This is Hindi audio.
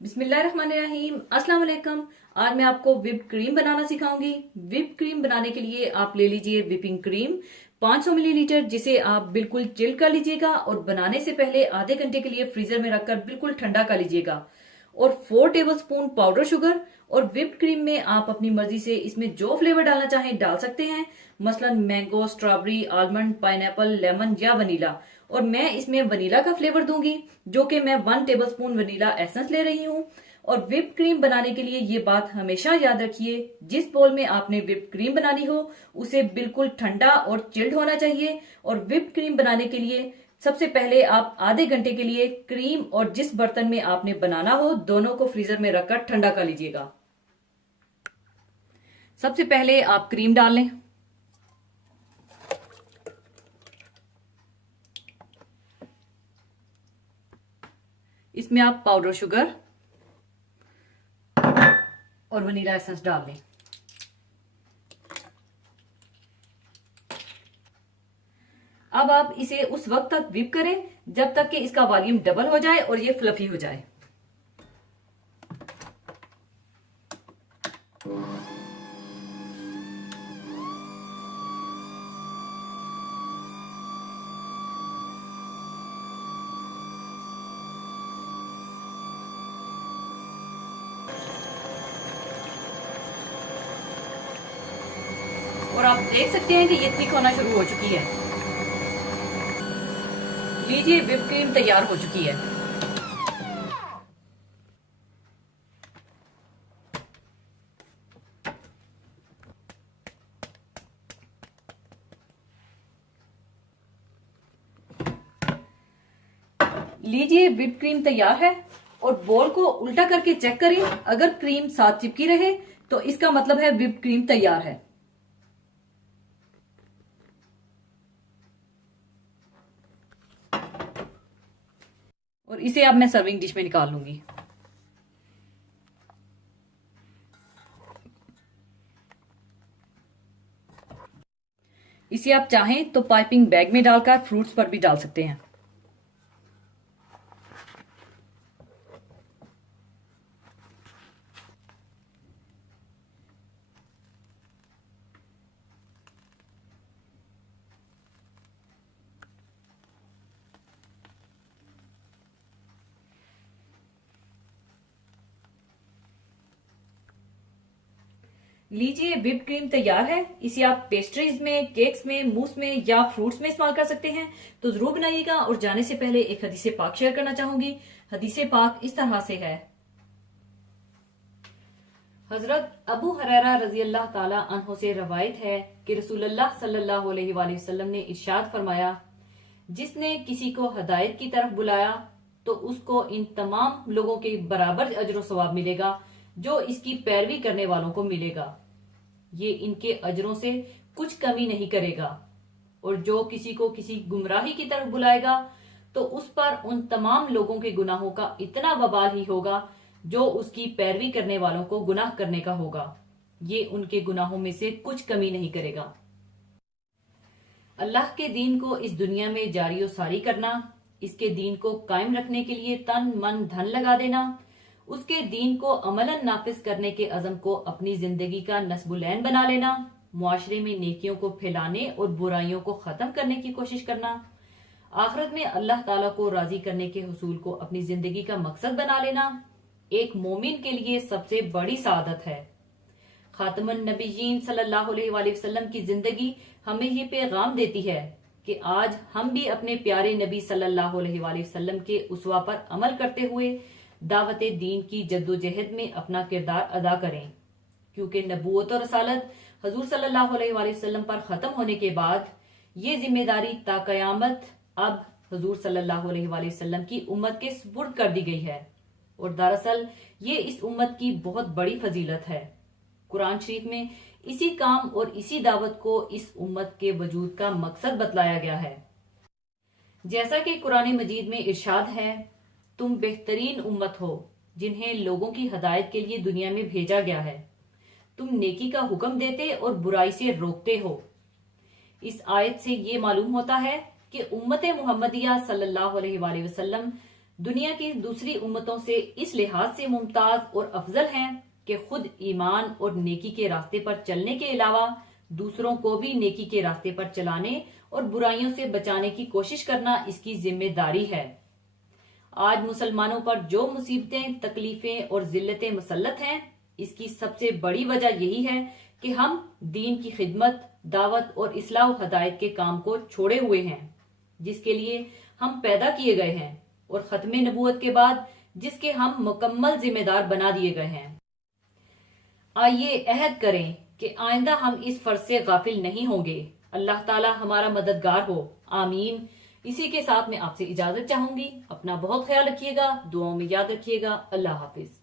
बिस्मिल्लाहिर्रहमानिर्रहीम। अस्सलाम वालेकुम। आज मैं आपको विप क्रीम बनाना सिखाऊंगी। विप क्रीम बनाने के लिए आप ले लीजिए विपिंग क्रीम 500 मिलीलीटर, जिसे आप बिल्कुल चिल कर लीजिएगा और बनाने से पहले आधे घंटे के लिए फ्रीजर में रखकर बिल्कुल ठंडा कर लीजिएगा। और 4 टेबलस्पून पाउडर शुगर। और विप क्रीम में आप अपनी मर्जी से इसमें जो फ्लेवर डालना चाहें डाल सकते हैं, मसलन mango, strawberry, almond, pineapple, lemon या वनीला। और मैं इसमें वनीला का फ्लेवर दूंगी, जो कि मैं 1 टेबलस्पून वनीला एसेंस ले रही हूँ। और विप क्रीम बनाने के लिए ये बात हमेशा याद रखिए, जिस बोल में आपने विप क्रीम बनानी हो उसे बिल्कुल ठंडा और चिल्ड होना चाहिए। और विप क्रीम बनाने के लिए सबसे पहले आप आधे घंटे के लिए क्रीम और जिस बर्तन में आपने बनाना हो दोनों को फ्रीजर में रखकर ठंडा कर लीजिएगा। सबसे पहले आप क्रीम डाल लें। इसमें आप पाउडर शुगर और वनीला एसेंस डाल दें। अब आप इसे उस वक्त तक व्हिप करें जब तक कि इसका वॉल्यूम डबल हो जाए और ये फ्लफी हो जाए। और आप देख सकते हैं कि ये थिक होना शुरू हो चुकी है। लीजिए, व्हिप क्रीम तैयार हो चुकी है। लीजिए, व्हिप क्रीम तैयार है। और बोल को उल्टा करके चेक करें, अगर क्रीम साथ चिपकी रहे तो इसका मतलब है व्हिप क्रीम तैयार है। और इसे अब मैं सर्विंग डिश में निकाल लूंगी। इसे आप चाहें तो पाइपिंग बैग में डालकर फ्रूट्स पर भी डाल सकते हैं। लीजिए, व्हिप क्रीम तैयार है। इसे आप पेस्ट्रीज में, केक्स में, मूस में या फ्रूट्स में इस्तेमाल कर सकते हैं। तो जरूर बनाइएगा। और जाने से पहले एक हदीसे पाक शेयर करना चाहूंगी। हदीसे पाक इस तरह से है। हजरत अबू हुरैरा रजी अल्लाह ताला अन्हो से रवायत है कि रसूलुल्लाह सल्लल्लाहु अलैहि वसल्लम ने इरशाद फरमाया, जिसने किसी को हदायत की तरफ बुलाया तो उसको इन तमाम लोगों के बराबर अजर सवाब मिलेगा जो इसकी पैरवी करने वालों को मिलेगा। ये इनके अजरों से कुछ कमी नहीं करेगा। और जो किसी को किसी गुमराही की तरफ बुलाएगा तो उस पर उन तमाम लोगों के गुनाहों का इतना वबाल ही होगा जो उसकी पैरवी करने वालों को गुनाह करने का होगा। ये उनके गुनाहों में से कुछ कमी नहीं करेगा। अल्लाह के दीन को इस दुनिया में जारी और सारी करना, इसके दीन को कायम रखने के लिए तन मन धन लगा देना, उसके दीन को अमलन नाफिज करने के अज़म को अपनी जिंदगी का नस्बुलैन बना लेना, मुआशरे में नेकियों को फैलाने और बुराइयों को खत्म करने की कोशिश करना, आखिरत में अल्लाह ताला को राजी करने के हुसूल को अपनी जिंदगी का मकसद बना लेना एक मोमिन के लिए सबसे बड़ी सादत है। खातमुन नबीयीन सल्लल्लाहु अलैहि वसल्लम की जिंदगी हमें ये पैगाम देती है कि आज हम भी अपने प्यारे नबी सल्लल्लाहु अलैहि वसल्लम के उसवा पर अमल करते हुए दावत दीन की जद्दोजहद में अपना किरदार अदा करें, क्योंकि नबूवत और रसालत हजूर सल्लल्लाहु अलैहि वसल्लम पर खत्म होने के बाद ये जिम्मेदारी ता कयामत अब हजूर सल्लल्लाहु अलैहि वसल्लम की उम्मत के सुपुर्द कर दी गई है। और दरअसल ये इस उम्मत की बहुत बड़ी फजीलत है। कुरान शरीफ में इसी काम और इसी दावत को इस उम्मत के वजूद का मकसद बतलाया गया है। जैसा कि कुरान मजीद में इरशाद है, तुम बेहतरीन उम्मत हो जिन्हें लोगों की हदायत के लिए दुनिया में भेजा गया है। तुम नेकी का हुक्म देते और बुराई से रोकते हो। इस आयत से ये मालूम होता है कि उम्मत मुहम्मदिया सल्लल्लाहु अलैहि वसल्लम दुनिया की दूसरी उम्मतों से इस लिहाज से मुमताज और अफजल हैं कि खुद ईमान और नेकी के रास्ते पर चलने के अलावा दूसरों को भी नेकी के रास्ते पर चलाने और बुराइयों से बचाने की कोशिश करना इसकी जिम्मेदारी है। आज मुसलमानों पर जो मुसीबतें, तकलीफें और जिल्लतें मुसल्लत हैं, इसकी सबसे बड़ी वजह यही है कि हम दीन की खिदमत, दावत और इस्लाह हदायत के काम को छोड़े हुए हैं, जिसके लिए हम पैदा किए गए हैं और खत्मे नबूवत के बाद जिसके हम मुकम्मल जिम्मेदार बना दिए गए हैं। आइए अहद करें कि आइंदा हम इस फर्ज से गाफिल नहीं होंगे। अल्लाह ताला हमारा मददगार हो, आमीन। इसी के साथ मैं आपसे इजाजत चाहूंगी। अपना बहुत ख्याल रखिएगा, दुआओं में याद रखिएगा। अल्लाह हाफिज।